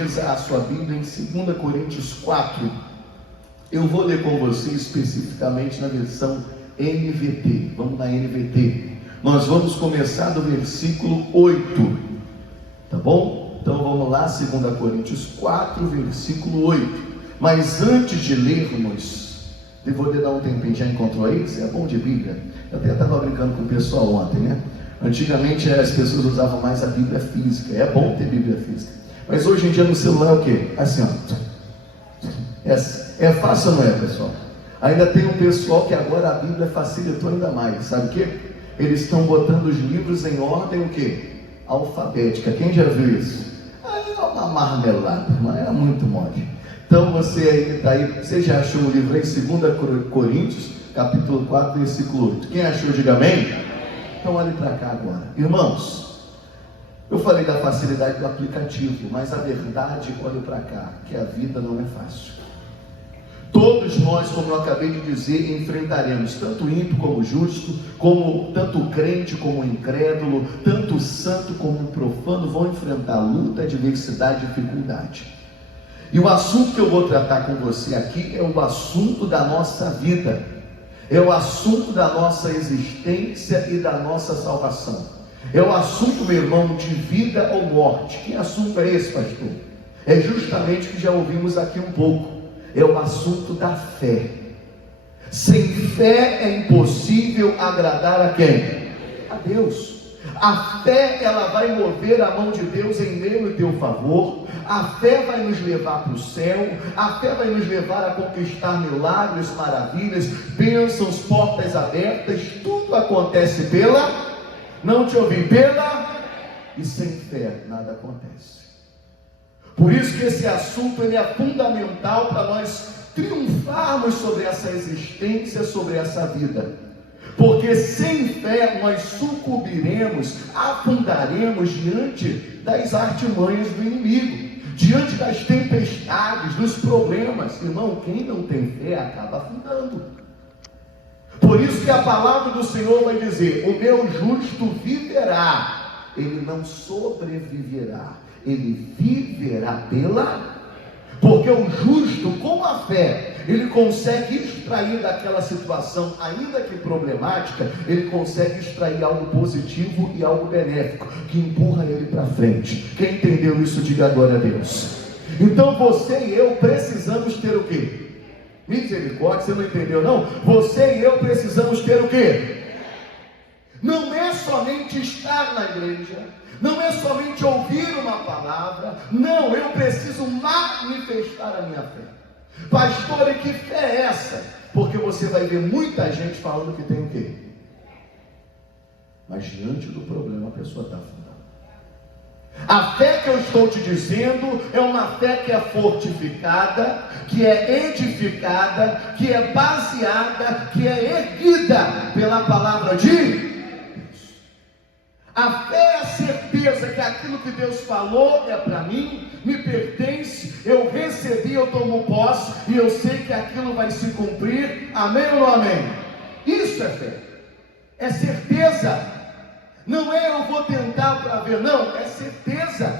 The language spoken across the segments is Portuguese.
gentileza, a sua Bíblia em 2 Coríntios 4. Eu vou ler com você especificamente na versão NVT. Vamos na NVT. Nós vamos começar do versículo 8. Tá bom? Então vamos lá, 2 Coríntios 4, versículo 8. Mas antes de lermos, eu vou dar um tempinho, já encontrou aí? Você é bom de Bíblia? Eu até estava brincando com o pessoal ontem, né? Antigamente as pessoas usavam mais a Bíblia física. É bom ter Bíblia física. Mas hoje em dia no celular é o quê? Assim, ó. É fácil, não é, pessoal? Ainda tem um pessoal que agora a Bíblia facilitou ainda mais. Sabe o quê? Eles estão botando os livros em ordem o quê? Alfabética. Quem já viu isso? É uma marmelada, não é muito mole. Então você aí está aí, você já achou o livro aí, 2 Coríntios, capítulo 4, versículo 8. Quem achou, diga amém. Então olhe para cá agora. Irmãos, eu falei da facilidade do aplicativo, mas a verdade, olhe para cá, que a vida não é fácil. Todos nós, como eu acabei de dizer, enfrentaremos tanto ímpio como justo, como tanto crente como incrédulo, tanto santo como profano, vão enfrentar luta, adversidade e dificuldade. E o assunto que eu vou tratar com você aqui é o assunto da nossa vida, é o assunto da nossa existência e da nossa salvação. É o assunto, meu irmão, de vida ou morte. Que assunto é esse, pastor? É justamente o que já ouvimos aqui um pouco. É o assunto da fé. Sem fé é impossível agradar a quem? A Deus. A fé, ela vai mover a mão de Deus em meu e teu favor. A fé vai nos levar para o céu. A fé vai nos levar a conquistar milagres, maravilhas, bênçãos, portas abertas. Tudo acontece pela... Não te ouvi, pela... E sem fé nada acontece. Por isso que esse assunto ele é fundamental para nós triunfarmos sobre essa existência, sobre essa vida. Porque sem fé nós sucumbiremos, afundaremos diante das artimanhas do inimigo, diante das tempestades, dos problemas. Irmão, quem não tem fé acaba afundando. Por isso que a palavra do Senhor vai dizer: o meu justo viverá, ele não sobreviverá, ele viverá pela... Porque o justo, com a fé, ele consegue extrair daquela situação, ainda que problemática, ele consegue extrair algo positivo e algo benéfico, que empurra ele para frente. Quem entendeu isso, diga glória a Deus. Então você e eu precisamos ter o quê? Misericórdia, você não entendeu não? Você e eu precisamos ter o quê? Não é somente estar na igreja, não é somente ouvir uma palavra, não, eu preciso manifestar a minha fé. Pastor, e que fé é essa? Porque você vai ver muita gente falando que tem o quê? Mas diante do problema a pessoa está afundando. A fé que eu estou te dizendo é uma fé que é fortificada, que é edificada, que é baseada, que é erguida pela palavra de Deus. A fé é a certeza que aquilo que Deus falou é para mim, me pertence, eu recebi, eu tomo posse, e eu sei que aquilo vai se cumprir, amém ou não amém? Isso é fé, é certeza, não é eu vou tentar para ver, não, é certeza.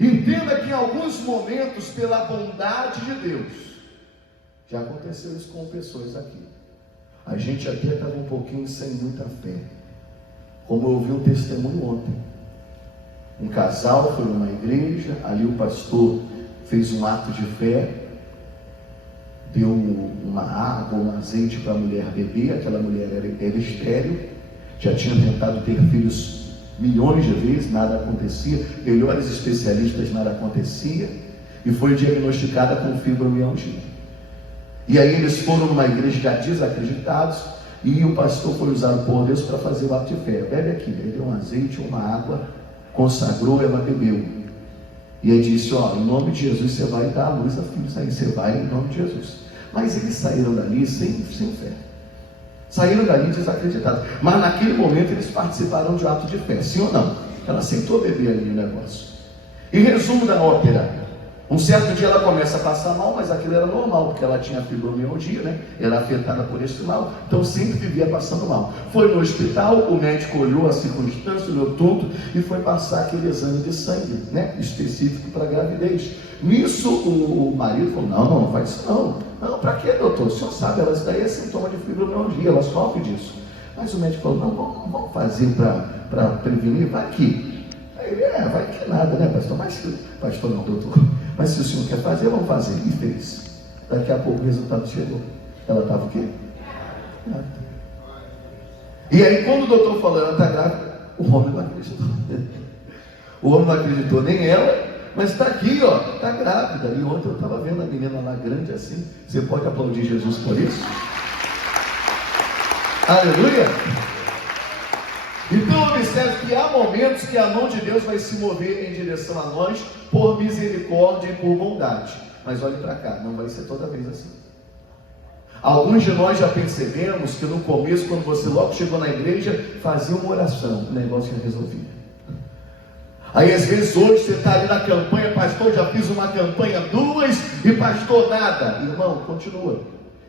Entenda que em alguns momentos, pela bondade de Deus, já aconteceu isso com pessoas aqui, a gente até estava um pouquinho sem muita fé. Como eu ouvi um testemunho ontem, um casal foi numa igreja, ali o pastor fez um ato de fé, deu uma água, um azeite para a mulher beber. Aquela mulher era estéril, já tinha tentado ter filhos milhões de vezes, nada acontecia, melhores especialistas, nada acontecia, e foi diagnosticada com fibromialgia. E aí eles foram numa igreja já desacreditados, e o pastor foi usado por Deus para fazer o ato de fé. Bebe aqui. Ele deu um azeite, uma água, consagrou, ela bebeu. E aí disse: ó, em nome de Jesus você vai dar a luz a filhos aí, você vai em nome de Jesus. Mas eles saíram dali sem fé. Saíram dali desacreditados. Mas naquele momento eles participaram de um ato de fé, sim ou não? Ela aceitou beber ali o negócio. E resumo da ópera: Um certo dia ela começa a passar mal, mas aquilo era normal, porque ela tinha fibromialgia, né? Era afetada por esse mal, então sempre vivia passando mal. Foi no hospital, o médico olhou a circunstância, olhou tudo e foi passar aquele exame de sangue, né? Específico para gravidez. Nisso o marido falou: não faz isso não. Não, para quê, doutor? O senhor sabe, isso daí é sintoma de fibromialgia, ela sofre disso. Mas o médico falou: não, vamos fazer para prevenir, vai que. Aí ele, vai que nada, né, pastor? Pastor não, doutor. Mas se o senhor quer fazer, vamos fazer. E fez. Daqui a pouco o resultado chegou. Ela estava o quê? Grávida. E aí, quando o doutor falou, ela está grávida, o homem não acreditou. O homem não acreditou nem ela, mas está aqui, ó, está grávida. E ontem eu estava vendo a menina lá grande assim. Você pode aplaudir Jesus por isso? Aleluia! Então observe que há momentos que a mão de Deus vai se mover em direção a nós por misericórdia e por bondade. Mas olhe para cá, não vai ser toda vez assim. Alguns de nós já percebemos que no começo, quando você logo chegou na igreja, fazia uma oração, o negócio já resolvia. Aí às vezes hoje você está ali na campanha, pastor, já fiz uma campanha, 2, e pastor, nada. Irmão, continua.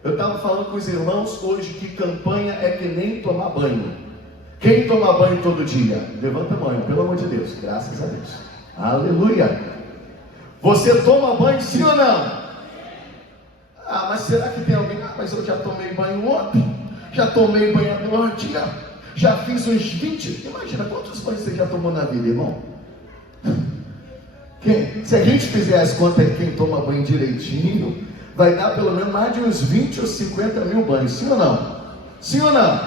Eu estava falando com os irmãos hoje que campanha é que nem tomar banho. Quem toma banho todo dia? Levanta a mão, pelo amor de Deus, graças a Deus. Aleluia. Você toma banho sim ou não? Mas será que tem alguém? Mas eu já tomei banho ontem, já tomei banho ontem, já fiz uns 20. Imagina quantos banhos você já tomou na vida, irmão? Se a gente fizer as contas de quem toma banho direitinho, vai dar pelo menos mais de uns 20 ou 50 mil banhos, sim ou não? Sim ou não?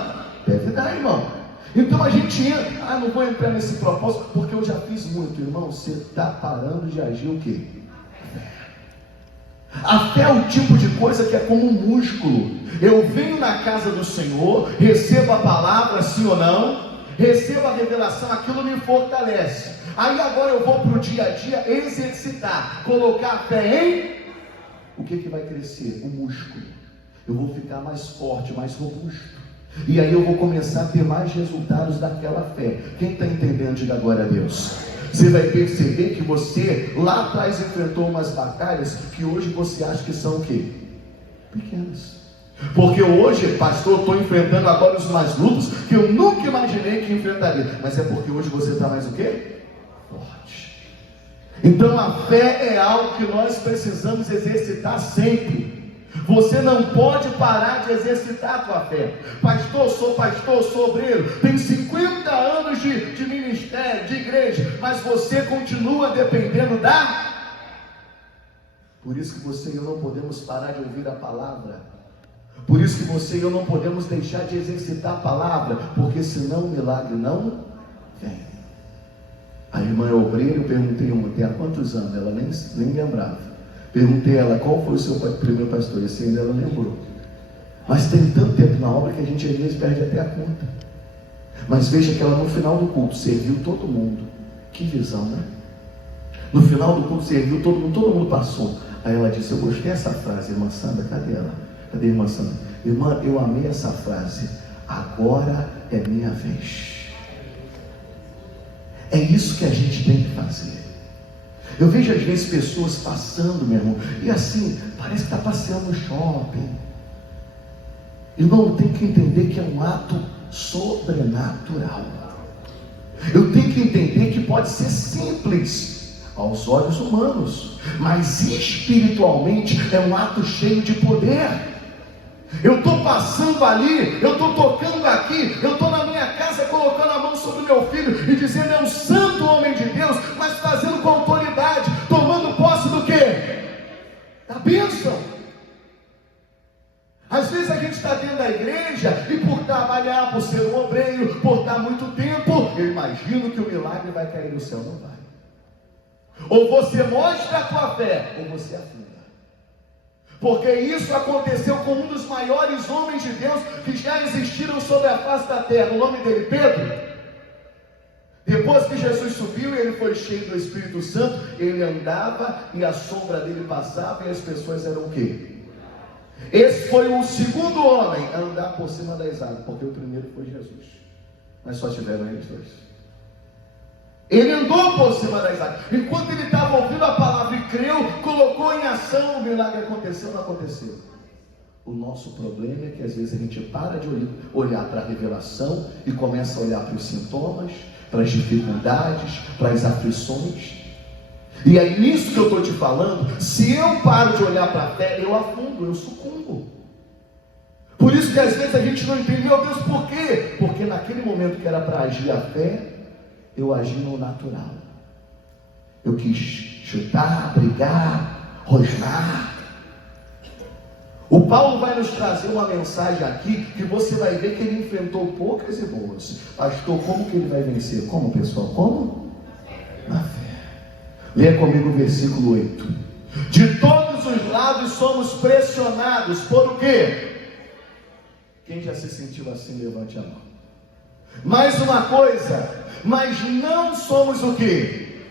Deve dar, irmão. Então a gente entra, não vou entrar nesse propósito, porque eu já fiz muito, irmão. Você está parando de agir o quê? A fé é o tipo de coisa que é como um músculo. Eu venho na casa do Senhor, recebo a palavra, sim ou não, recebo a revelação, aquilo me fortalece. Aí agora eu vou para o dia a dia exercitar, colocar a fé em... O que vai crescer? O músculo. Eu vou ficar mais forte, mais robusto. E aí eu vou começar a ter mais resultados daquela fé. Quem está entendendo, diga glória a Deus. Você vai perceber que você lá atrás enfrentou umas batalhas que hoje você acha que são o quê? Pequenas. Porque hoje, pastor, eu estou enfrentando agora os mais lutas que eu nunca imaginei que enfrentaria. Mas é porque hoje você está mais o quê? Forte. Então a fé é algo que nós precisamos exercitar sempre. Você não pode parar de exercitar a tua fé. Pastor, sou obreiro, tenho 50 anos de ministério, de igreja, mas você continua dependendo da... Por isso que você e eu não podemos parar de ouvir a palavra. Por isso que você e eu não podemos deixar de exercitar a palavra, porque senão o milagre não vem. A irmã é obreira, eu perguntei ontem há quantos anos, ela nem lembrava. Perguntei a ela qual foi o seu primeiro pastor, esse ainda ela lembrou. Mas tem tanto tempo na obra que a gente às vezes perde até a conta. Mas veja que ela no final do culto serviu todo mundo. Que visão, né? No final do culto serviu todo mundo passou. Aí ela disse: eu gostei dessa frase, irmã Sandra, cadê ela? Cadê a irmã Sandra? Irmã, eu amei essa frase. Agora é minha vez. É isso que a gente tem que fazer. Eu vejo às vezes pessoas passando, meu irmão, e assim, parece que está passeando no shopping. Irmão, eu tenho que entender que é um ato sobrenatural. Eu tenho que entender que pode ser simples aos olhos humanos, mas espiritualmente é um ato cheio de poder. Eu estou passando ali, eu estou tocando aqui, eu estou na minha casa colocando a mão sobre o meu filho e dizendo: é um santo homem de Deus, mas fazendo com autoridade, tomando posse do quê? Da bênção. Às vezes a gente está dentro da igreja e por trabalhar, por ser um obreiro, por estar muito tempo, eu imagino que o milagre vai cair do céu. Não vai. Ou você mostra a tua fé, ou você afunda. Porque isso aconteceu com um dos maiores homens de Deus que já existiram sobre a face da terra. O nome dele, Pedro. Depois que Jesus subiu e ele foi cheio do Espírito Santo, ele andava e a sombra dele passava e as pessoas eram o quê? Esse foi o segundo homem a andar por cima das águas, porque o primeiro foi Jesus. Mas só tiveram eles dois. Ele andou por cima das águas. Enquanto ele estava ouvindo a palavra e creu, oração o milagre aconteceu ou não aconteceu? O nosso problema é que às vezes a gente para de olhar para a revelação e começa a olhar para os sintomas, para as dificuldades, para as aflições. E aí nisso que eu estou te falando, se eu paro de olhar para a fé, eu afundo, eu sucumbo. Por isso que às vezes a gente não entende, meu Deus, por quê? Porque naquele momento que era para agir a fé, eu agi no natural. Eu quis chutar, brigar, rosnar. O Paulo vai nos trazer uma mensagem aqui que você vai ver que ele enfrentou poucas e boas. Pastor, como que ele vai vencer? Como, pessoal? Como? Na fé. Leia comigo o versículo 8. De todos os lados somos pressionados. Por o quê? Quem já se sentiu assim, levante a mão. Mais uma coisa, mas não somos o quê?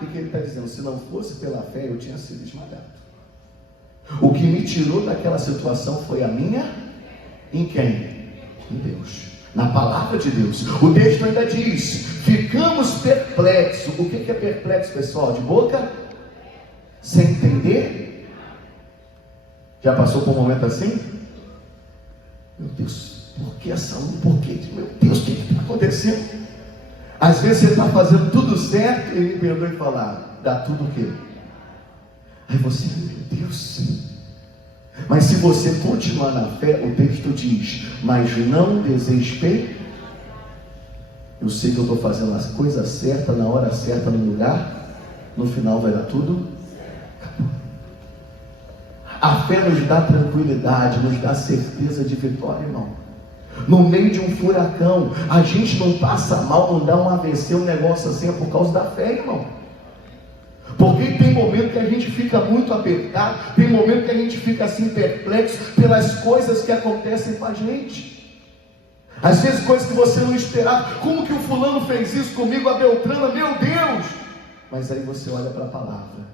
O que ele está dizendo? Se não fosse pela fé, eu tinha sido esmagado. O que me tirou daquela situação foi a minha, em quem? Em Deus, na palavra de Deus. O texto ainda diz, ficamos perplexos. O que é perplexo, pessoal? De boca? Sem entender? Já passou por um momento assim? Meu Deus, por que essa luta? Por que? Meu Deus, o que está acontecendo? Às vezes você está fazendo tudo certo e ele perdoa e fala, dá tudo o quê? Aí você, meu Deus. Mas se você continuar na fé, o texto diz, mas não desespere. Eu sei que eu estou fazendo as coisas certas, na hora certa, no lugar. No final vai dar tudo. A fé nos dá tranquilidade, nos dá certeza de vitória, irmão. No meio de um furacão, a gente não passa mal, não dá um AVC, um negócio assim, é por causa da fé, irmão. Porque tem momento que a gente fica muito apertado, tem momento que a gente fica assim perplexo pelas coisas que acontecem com a gente. Às vezes coisas que você não esperava. Como que o fulano fez isso comigo, a Beltrana, meu Deus! Mas aí você olha para a palavra,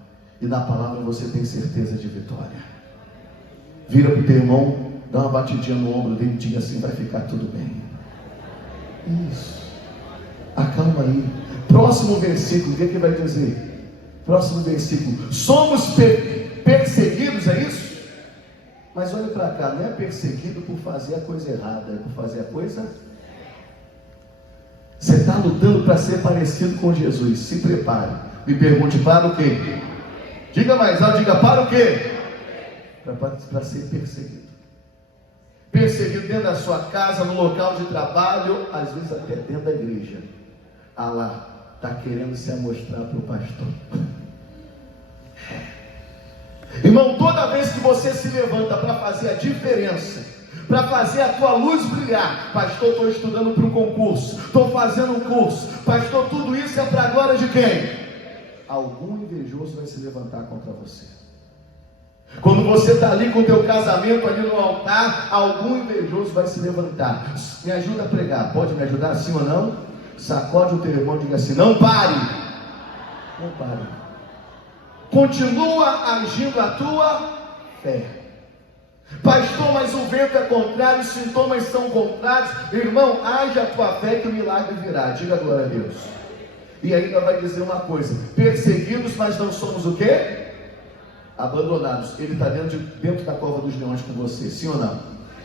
e na palavra você tem certeza de vitória. Vira para o teu irmão, dá uma batidinha no ombro dele e diga assim, vai ficar tudo bem. Isso. Acalma aí. Próximo versículo, o que vai dizer? Próximo versículo. Somos perseguidos, é isso? Mas olha para cá, não é perseguido por fazer a coisa errada, é por fazer a coisa. Você está lutando para ser parecido com Jesus. Se prepare. Me pergunte, para o quê? Diga mais alto, diga, para o quê? Para ser perseguido. Perseguido dentro da sua casa, no local de trabalho, às vezes até dentro da igreja. Ah lá, está querendo se amostrar para o pastor. Irmão, toda vez que você se levanta para fazer a diferença, para fazer a tua luz brilhar, pastor, estou estudando para um concurso, estou fazendo um curso, pastor, tudo isso é para a glória de quem? Algum invejoso vai se levantar contra você. Quando você está ali com o teu casamento ali no altar, algum invejoso vai se levantar. Me ajuda a pregar, pode me ajudar, sim ou não? Sacode o teu irmão e diga assim, não pare. Não pare. Continua agindo a tua fé. Pastor, mas o vento é contrário, os sintomas são contrários. Irmão, age a tua fé que o milagre virá. Diga glória a Deus. E ainda vai dizer uma coisa, perseguidos, mas não somos o quê? Abandonados. Ele está dentro da cova dos leões com você, sim ou não?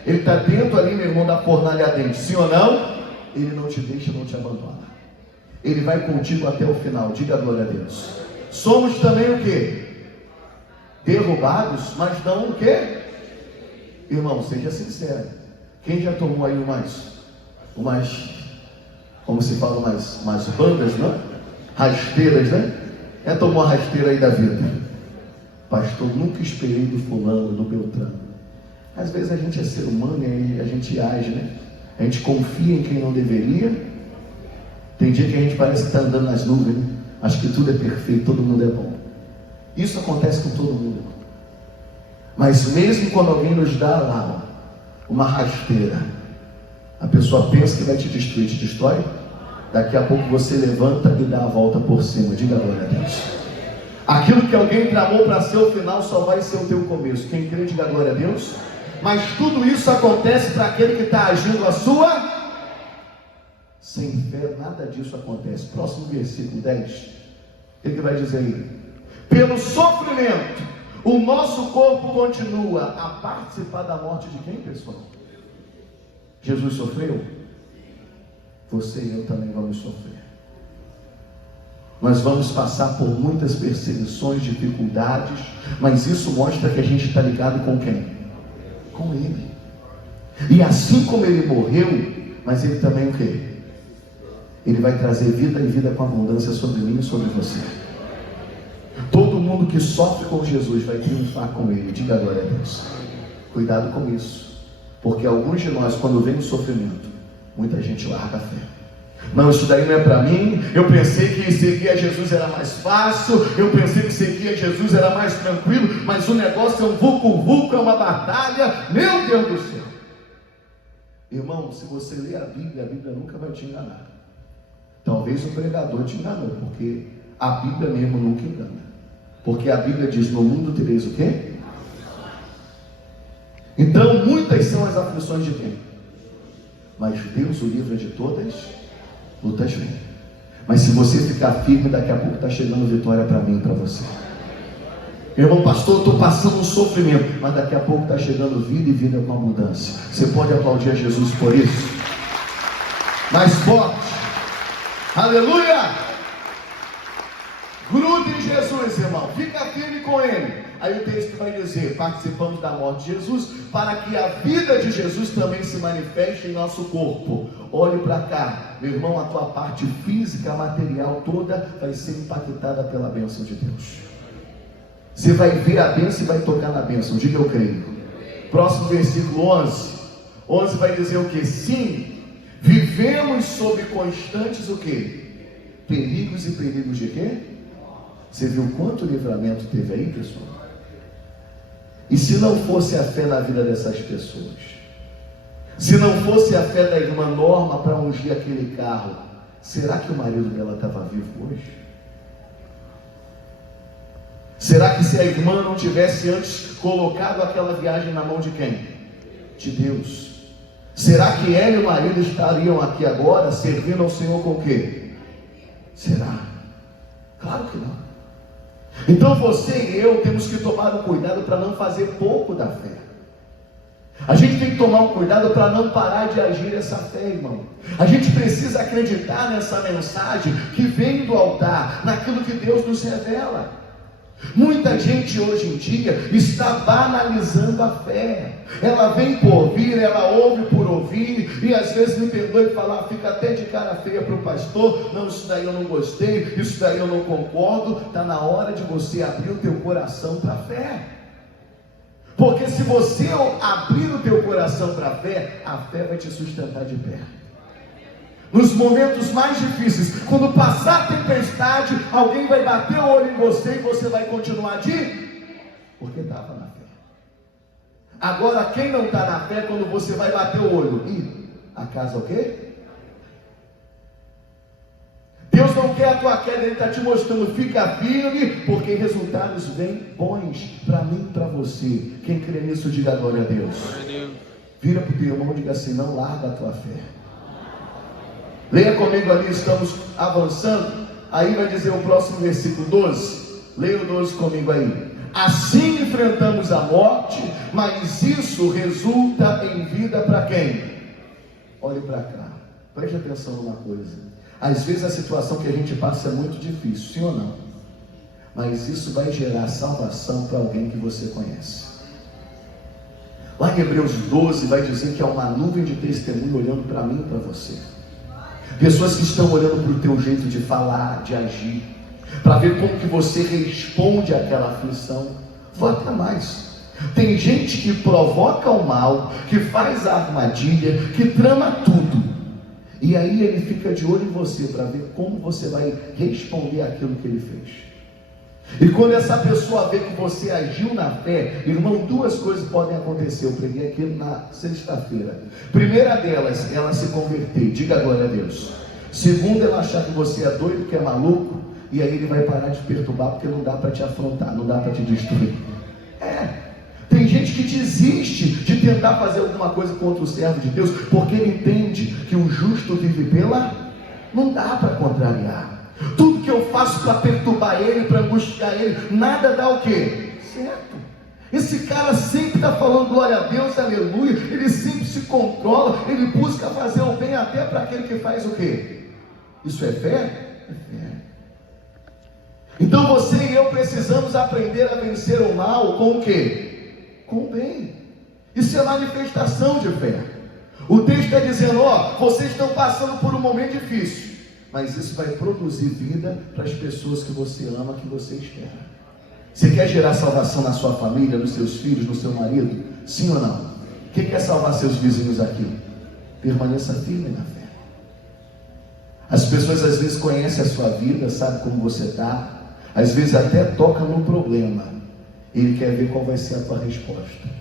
Ele está dentro ali, meu irmão, da fornalha ardente, sim ou não? Ele não te deixa, não te abandona. Ele vai contigo até o final. Diga glória a Deus. Somos também o quê? Derrubados, mas não o quê? Irmão, seja sincero. Quem já tomou aí umas como se fala, umas bandas, né? Rasteiras, né? Tomou a rasteira aí da vida. Pastor, nunca esperei do fulano, do Beltrano. Às vezes a gente é ser humano e a gente age, né? A gente confia em quem não deveria. Tem dia que a gente parece que está andando nas nuvens, né? Acho que tudo é perfeito, todo mundo é bom. Isso acontece com todo mundo. Mas mesmo quando alguém nos dá lá uma rasteira, a pessoa pensa que vai te destruir, te destrói. Daqui a pouco você levanta e dá a volta por cima. Diga glória a Deus. Aquilo que alguém tramou para ser o final só vai ser o teu começo. Quem crê, diga glória a Deus. Mas tudo isso acontece para aquele que está agindo a sua. Sem fé, nada disso acontece. Próximo versículo 10. O que vai dizer aí? Pelo sofrimento, o nosso corpo continua a participar da morte de quem, pessoal? Jesus sofreu? Você e eu também vamos sofrer. Nós vamos passar por muitas perseguições, dificuldades, mas isso mostra que a gente está ligado com quem? Com Ele. E assim como Ele morreu, mas Ele também o quê? Ele vai trazer vida e vida com abundância sobre mim e sobre você. Todo mundo que sofre com Jesus vai triunfar com Ele. Diga glória a Deus. Cuidado com isso, porque alguns de nós, quando vem o sofrimento, muita gente larga a fé. Não, isso daí não é para mim. Eu pensei que seguir a Jesus era mais fácil, eu pensei que seguir a Jesus era mais tranquilo, mas o negócio é um vulco-vulco, é uma batalha. Meu Deus do céu. Irmão, se você ler a Bíblia nunca vai te enganar. Talvez o pregador te enganou, porque a Bíblia mesmo nunca engana. Porque a Bíblia diz: no mundo tereis o quê? Então muitas são as aflições de quem? Mas Deus o livra de todas lutas vêm. Mas se você ficar firme, daqui a pouco está chegando vitória para mim e para você. Meu irmão, pastor, eu estou passando um sofrimento, mas daqui a pouco está chegando vida e vida com abundância. Você pode aplaudir a Jesus por isso? Mais forte. Aleluia! Grude em Jesus, irmão. Fica firme com Ele. Aí o texto vai dizer: participamos da morte de Jesus, para que a vida de Jesus também se manifeste em nosso corpo. Olhe para cá, meu irmão, a tua parte física, material toda vai ser impactada pela bênção de Deus. Você vai ver a bênção e vai tocar na bênção. Diga: eu creio. Próximo versículo 11. 11 vai dizer o que? Sim, vivemos sob constantes o que? Perigos. E perigos de quê? Você viu quanto livramento teve aí, pessoal? E se não fosse a fé na vida dessas pessoas, se não fosse a fé da irmã Norma para ungir aquele carro, será que o marido dela estava vivo hoje? Será que se a irmã não tivesse antes colocado aquela viagem na mão de quem? De Deus. Será que ela e o marido estariam aqui agora servindo ao Senhor com o quê? Será? Claro que não. Então você e eu temos que tomar um cuidado para não fazer pouco da fé. A gente tem que tomar um cuidado para não parar de agir essa fé, irmão. A gente precisa acreditar nessa mensagem que vem do altar, naquilo que Deus nos revela. Muita gente hoje em dia está banalizando a fé. Ela vem por ouvir, ela ouve por ouvir, e às vezes, me perdoe falar, fica até de cara feia para o pastor. Não, isso daí eu não gostei, isso daí eu não concordo. Está na hora de você abrir o teu coração para a fé. Porque se você abrir o teu coração para a fé vai te sustentar de pé. Nos momentos mais difíceis, quando passar a tempestade, alguém vai bater o olho em você e você vai continuar porque estava na fé. Agora, quem não está na fé, quando você vai bater o olho, a casa o quê? Deus não quer a tua queda, Ele está te mostrando, fica firme, porque resultados vêm bons para mim e para você. Quem crê nisso, diga glória a Deus. Vira para o teu irmão e diga assim: não larga a tua fé. Leia comigo ali, estamos avançando. Aí vai dizer o próximo versículo 12. Leia o 12 comigo aí. Assim enfrentamos a morte, mas isso resulta em vida para quem? Olhe para cá, preste atenção numa coisa. Às vezes a situação que a gente passa é muito difícil, sim ou não? Mas isso vai gerar salvação para alguém que você conhece. Lá em Hebreus 12 vai dizer que há uma nuvem de testemunho olhando para mim e para você. Pessoas que estão olhando para o teu jeito de falar, de agir, para ver como que você responde àquela aflição. Vou até mais. Tem gente que provoca o mal, que faz a armadilha, que trama tudo. E aí ele fica de olho em você para ver como você vai responder àquilo que ele fez. E quando essa pessoa vê que você agiu na fé, irmão, duas coisas podem acontecer. Eu preguei aqui na sexta-feira. Primeira delas, ela se converter, diga glória a Deus. Segunda, ela achar que você é doido, que é maluco, e aí ele vai parar de perturbar, porque não dá para te afrontar, não dá para te destruir. Tem gente que desiste de tentar fazer alguma coisa contra o servo de Deus, porque ele entende que o justo vive pela... Não dá para contrariar. Tudo que eu faço para perturbar ele, para angustiar ele, nada dá o quê? esperto. Esse cara sempre está falando glória a Deus, aleluia. Ele sempre se controla, ele busca fazer o bem até para aquele que faz o quê? Isso é fé? É fé. Então você e eu precisamos aprender a vencer o mal com o quê? Com o bem. Isso é manifestação de fé. O texto está dizendo, vocês estão passando por um momento difícil, mas isso vai produzir vida para as pessoas que você ama, que você espera. Você quer gerar salvação na sua família, nos seus filhos, no seu marido? Sim ou não? Quem quer salvar seus vizinhos aqui? Permaneça firme na fé. As pessoas às vezes conhecem a sua vida, sabem como você está, às vezes até toca no problema. Ele quer ver qual vai ser a tua resposta.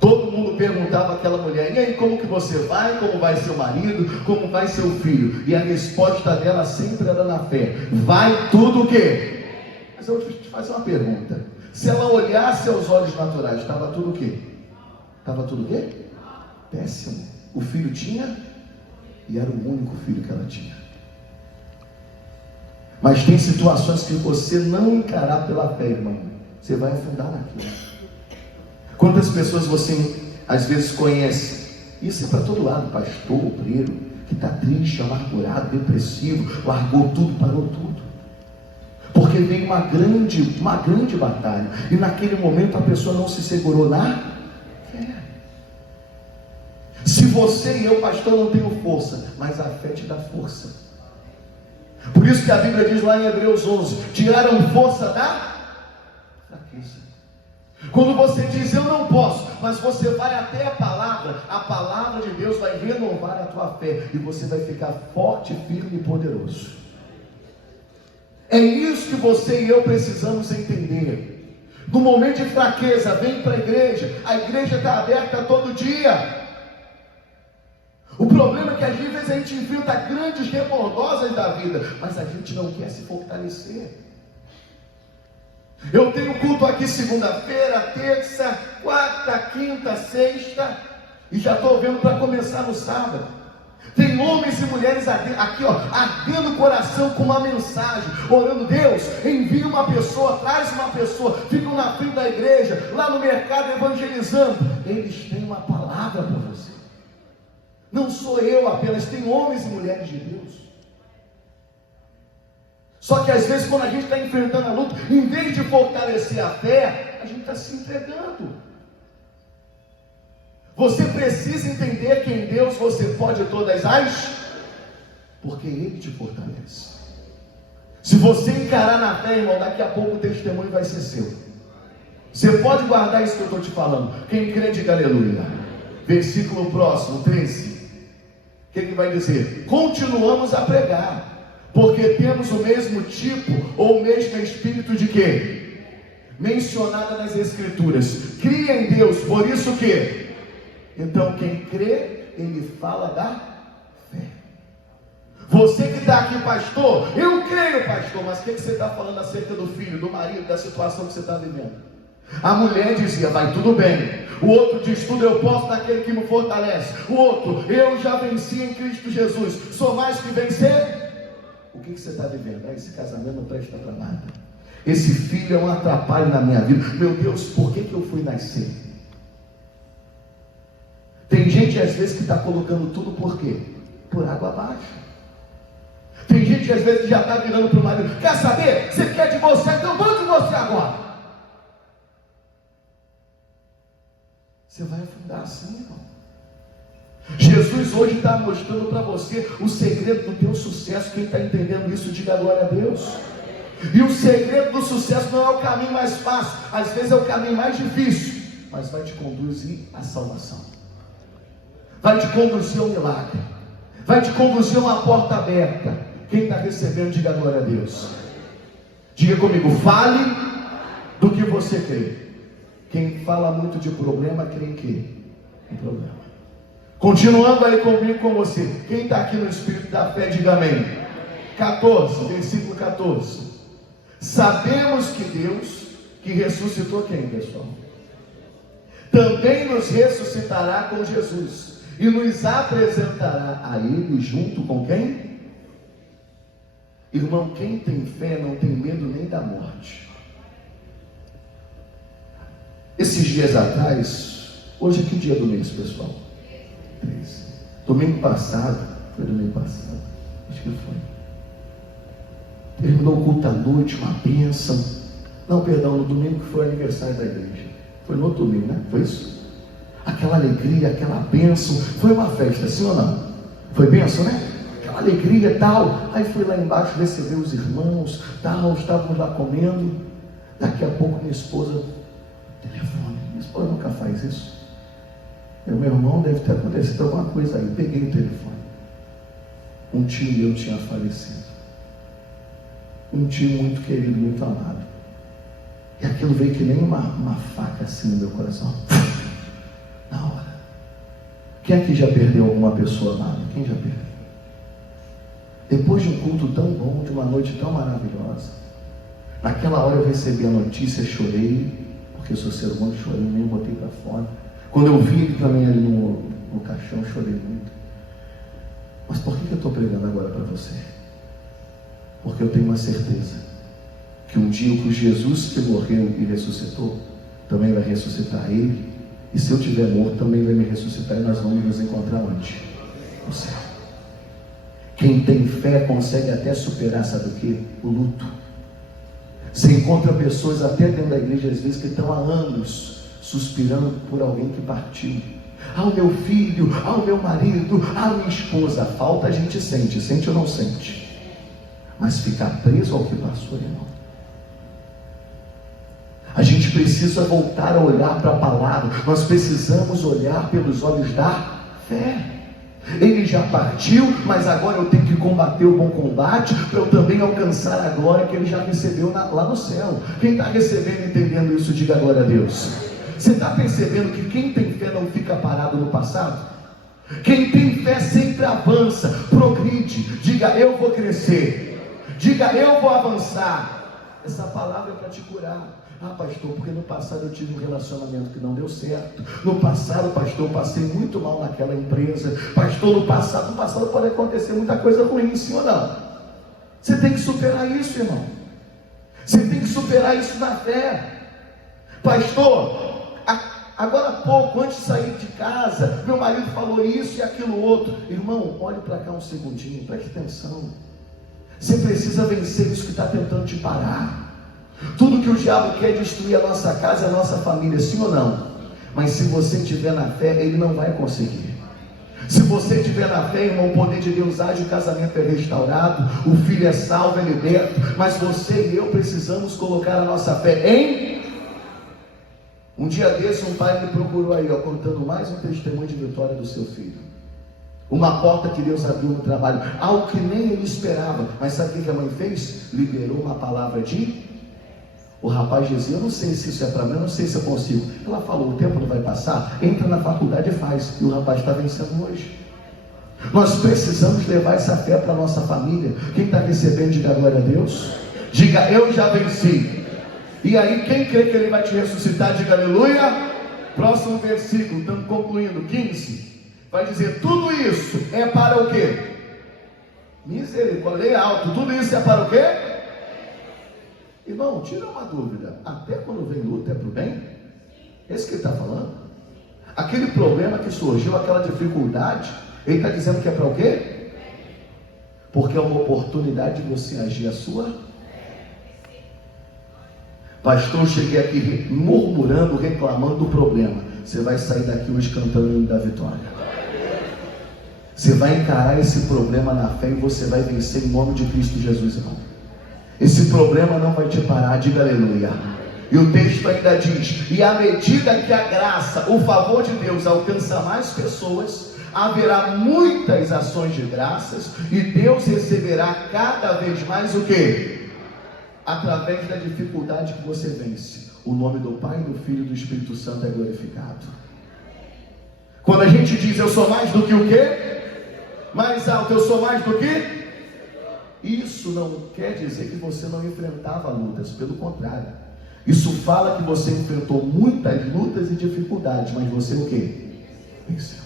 Todo mundo perguntava àquela mulher, e aí, como que você vai? Como vai seu marido? Como vai seu filho? E a resposta dela sempre era na fé. Vai tudo o quê? Mas eu vou te fazer uma pergunta. Se ela olhasse aos olhos naturais, estava tudo o quê? Estava tudo o quê? Péssimo. O filho tinha, e era o único filho que ela tinha. Mas tem situações que você não encarar pela fé, irmão, você vai afundar naquilo. Quantas pessoas você às vezes conhece? Isso é para todo lado, pastor, obreiro, que está triste, amargurado, depressivo, largou tudo, parou tudo. Porque vem uma grande batalha. E naquele momento a pessoa não se segurou na fé. Se você e eu, pastor, não tenho força, mas a fé te dá força. Por isso que a Bíblia diz lá em Hebreus 11, tiraram força da fraqueza. Quando você diz eu não posso, mas você vai até a palavra de Deus vai renovar a tua fé, e você vai ficar forte, firme e poderoso. É isso que você e eu precisamos entender. No momento de fraqueza, vem para a igreja está aberta todo dia. O problema é que às vezes a gente enfrenta grandes rebordosas da vida, mas a gente não quer se fortalecer. Eu tenho culto aqui segunda-feira, terça, quarta, quinta, sexta, e já estou vendo para começar no sábado. Tem homens e mulheres aqui, ardendo o coração com uma mensagem, orando, Deus, envia uma pessoa, traz uma pessoa, ficam na frente da igreja, lá no mercado evangelizando. Eles têm uma palavra para você. Não sou eu apenas, tem homens e mulheres de Deus. Só que às vezes quando a gente está enfrentando a luta, em vez de fortalecer a fé, a gente está se entregando. Você precisa entender que em Deus você pode todas as, porque Ele te fortalece. Se você encarar na fé, irmão, daqui a pouco o testemunho vai ser seu. Você pode guardar isso que eu estou te falando. Quem crê, diga aleluia. Versículo próximo, 13. O que vai dizer? Continuamos a pregar, porque temos o mesmo tipo ou o mesmo espírito de quê? Mencionada nas Escrituras. Cria em Deus, por isso que então quem crê, ele fala da fé. Você que está aqui, pastor, eu creio, pastor, mas o que você está falando acerca do filho, do marido, da situação que você está vivendo? A mulher dizia, vai tudo bem. O outro diz, tudo eu posso naquele que me fortalece. O outro, eu já venci em Cristo Jesus, sou mais que vencer. O que você está vivendo? Esse casamento não presta para nada. Esse filho é um atrapalho na minha vida. Meu Deus, por que eu fui nascer? Tem gente às vezes que está colocando tudo por quê? Por água abaixo. Tem gente às vezes que já está virando para o marido, quer saber? Você quer divorciar? Então vamos divorciar agora. Você vai afundar assim, irmão. Jesus hoje está mostrando para você o segredo do teu sucesso. Quem está entendendo isso, diga glória a Deus. E o segredo do sucesso não é o caminho mais fácil, às vezes é o caminho mais difícil, mas vai te conduzir à salvação, vai te conduzir ao milagre, vai te conduzir a uma porta aberta. Quem está recebendo, diga glória a Deus. Diga comigo, fale do que você crê. Quem fala muito de problema, crê em quê? Em problema. Continuando aí comigo, com você. Quem está aqui no Espírito da Fé, diga amém. 14, versículo 14. Sabemos que Deus, que ressuscitou quem, pessoal? Também nos ressuscitará com Jesus e nos apresentará a Ele junto com quem? Irmão, quem tem fé não tem medo nem da morte. Esses dias atrás, hoje é que dia do mês, pessoal? 13. Domingo passado, foi domingo passado, acho que foi. Terminou o culto à noite, uma bênção. Não, perdão, no domingo que foi o aniversário da igreja. Foi no outro domingo, né? Foi isso? Aquela alegria, aquela bênção. Foi uma festa, sim ou não? Foi bênção, né? Aquela alegria e tal. Aí fui lá embaixo receber os irmãos, tal, estávamos lá comendo. Daqui a pouco minha esposa, telefone. Minha esposa nunca faz isso. Meu irmão, deve ter acontecido alguma coisa aí. Peguei o telefone. Um tio meu tinha falecido. Um tio muito querido, muito amado. E aquilo veio que nem uma faca assim no meu coração. Na hora. Quem aqui já perdeu alguma pessoa amada? Quem já perdeu? Depois de um culto tão bom, de uma noite tão maravilhosa, naquela hora eu recebi a notícia, chorei, porque eu sou ser humano, chorei mesmo, botei para fora. Quando eu vi ele também ali no caixão, chorei muito. Mas por que eu estou pregando agora para você? Porque eu tenho uma certeza que um dia o Jesus que morreu e ressuscitou também vai ressuscitar ele, e se eu estiver morto também vai me ressuscitar, e nós vamos nos encontrar onde? No céu. Quem tem fé consegue até superar, sabe o que? O luto. Você encontra pessoas até dentro da igreja às vezes que estão há anos suspirando por alguém que partiu. Ah, o meu filho, ah, o meu marido, ah, a minha esposa. Falta a gente sente ou não sente? Mas ficar preso ao que passou, irmão. A gente precisa voltar a olhar para a palavra. Nós precisamos olhar pelos olhos da fé. Ele já partiu, mas agora eu tenho que combater o bom combate para eu também alcançar a glória que ele já recebeu lá no céu. Quem está recebendo e entendendo isso, diga glória a Deus. Você está percebendo que quem tem fé não fica parado no passado? Quem tem fé sempre avança, progride. Diga, eu vou crescer. Diga, eu vou avançar. Essa palavra é para te curar. Ah, pastor, porque no passado eu tive um relacionamento que não deu certo. No passado, pastor, eu passei muito mal naquela empresa. Pastor, no passado pode acontecer muita coisa ruim, sim ou não? Você tem que superar isso, irmão. Você tem que superar isso na fé. Pastor, agora há pouco, antes de sair de casa, meu marido falou isso e aquilo outro. Irmão, olhe para cá um segundinho, preste atenção. Você precisa vencer isso que está tentando te parar. Tudo que o diabo quer é destruir a nossa casa e a nossa família, sim ou não? Mas se você estiver na fé, ele não vai conseguir. Se você estiver na fé, irmão, o poder de Deus age, o casamento é restaurado, o filho é salvo, é liberto. Mas você e eu precisamos colocar a nossa fé em... Um dia desse, um pai me procurou aí, contando mais um testemunho de vitória do seu filho. Uma porta que Deus abriu no trabalho, algo que nem ele esperava. Mas sabe o que a mãe fez? Liberou uma palavra de... O rapaz dizia, eu não sei se isso é para mim, eu não sei se eu consigo. Ela falou, o tempo não vai passar, entra na faculdade e faz. E o rapaz está vencendo hoje. Nós precisamos levar essa fé para a nossa família. Quem está recebendo, diga glória a Deus. Diga, eu já venci. E aí, quem crê que ele vai te ressuscitar, diga aleluia. Próximo versículo, estamos concluindo, 15. Vai dizer, tudo isso é para o quê? Misericórdia, alto, tudo isso é para o quê? Irmão, tira uma dúvida, até quando vem luta é para o bem? Esse que ele está falando? Aquele problema que surgiu, aquela dificuldade, ele está dizendo que é para o quê? Porque é uma oportunidade de você agir a sua. Pastor, eu cheguei aqui murmurando, reclamando do problema. Você vai sair daqui hoje cantando o hino da vitória. Você vai encarar esse problema na fé e você vai vencer em nome de Cristo Jesus, irmão. Esse problema não vai te parar, diga aleluia. E o texto ainda diz, e à medida que a graça, o favor de Deus alcança mais pessoas, haverá muitas ações de graças, e Deus receberá cada vez mais o quê? Através da dificuldade que você vence, o nome do Pai, do Filho e do Espírito Santo é glorificado. Quando a gente diz, eu sou mais do que o quê? Mais alto, eu sou mais do que? Isso não quer dizer que você não enfrentava lutas, pelo contrário. Isso fala que você enfrentou muitas lutas e dificuldades, mas você o quê? Venceu.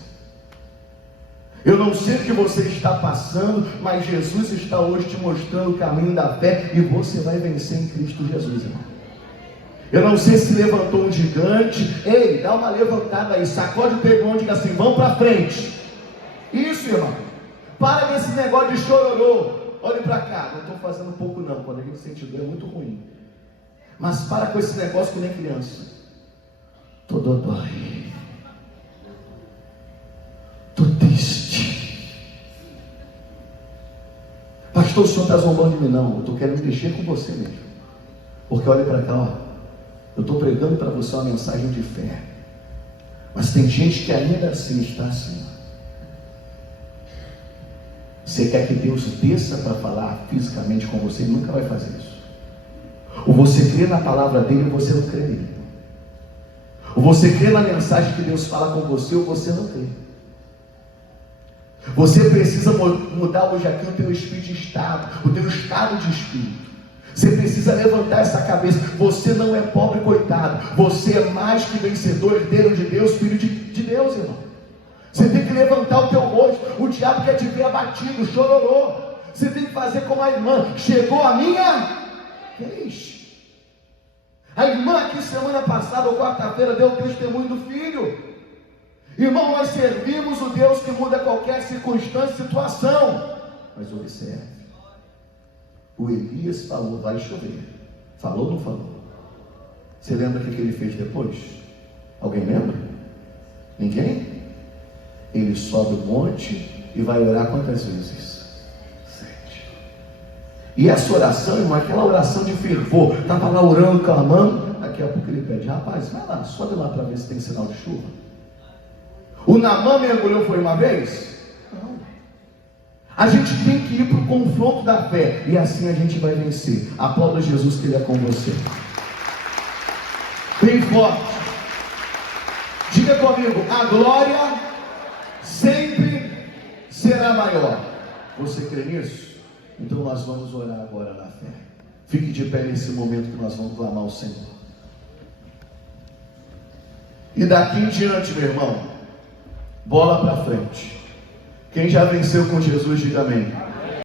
Eu não sei o que você está passando, mas Jesus está hoje te mostrando o caminho da fé e você vai vencer em Cristo Jesus, irmão. Eu não sei se levantou um gigante. Ei, dá uma levantada aí, sacode o teu irmão e diga assim: vamos para frente. Isso, irmão. Para desse negócio de chororô. Olhe para cá, não estou fazendo pouco não. Quando a gente sente dor é muito ruim. Mas para com esse negócio que nem criança. Tô dodói. Tô triste. Pastor, o senhor está zombando de mim? Não, eu estou querendo mexer com você mesmo. Porque olha para cá, ó. Eu estou pregando para você uma mensagem de fé. Mas tem gente que ainda assim está assim. Você quer que Deus desça para falar fisicamente com você? Ele nunca vai fazer isso. Ou você crê na palavra dele ou você não crê nele. Ou você crê na mensagem que Deus fala com você ou você não crê. Você precisa mudar hoje aqui o teu espírito de estado, o teu estado de espírito. Você precisa levantar essa cabeça. Você não é pobre coitado. Você é mais que vencedor, herdeiro de Deus, filho de Deus, irmão. Você tem que levantar o teu rosto. O diabo quer te ver abatido, chororô. Você tem que fazer como a irmã. Chegou a minha vez. A irmã aqui semana passada, ou quarta-feira, deu o testemunho do filho. Irmão, nós servimos o Deus que muda qualquer circunstância e situação. Mas observe. O Elias falou, vai chover. Falou ou não falou? Você lembra o que ele fez depois? Alguém lembra? Ninguém? Ele sobe o monte e vai orar quantas vezes? 7. E essa oração, irmão, aquela oração de fervor. Estava lá orando, clamando. Daqui a pouco ele pede: rapaz, vai lá, sobe lá para ver se tem sinal de chuva. O Naamã mergulhou foi uma vez? Não. A gente tem que ir para o confronto da fé. E assim a gente vai vencer. Aplauda Jesus que ele é com você. Bem forte. Diga comigo: a glória sempre será maior. Você crê nisso? Então nós vamos orar agora na fé. Fique de pé nesse momento que nós vamos clamar ao Senhor. E daqui em diante, meu irmão, bola para frente. Quem já venceu com Jesus, diga amém.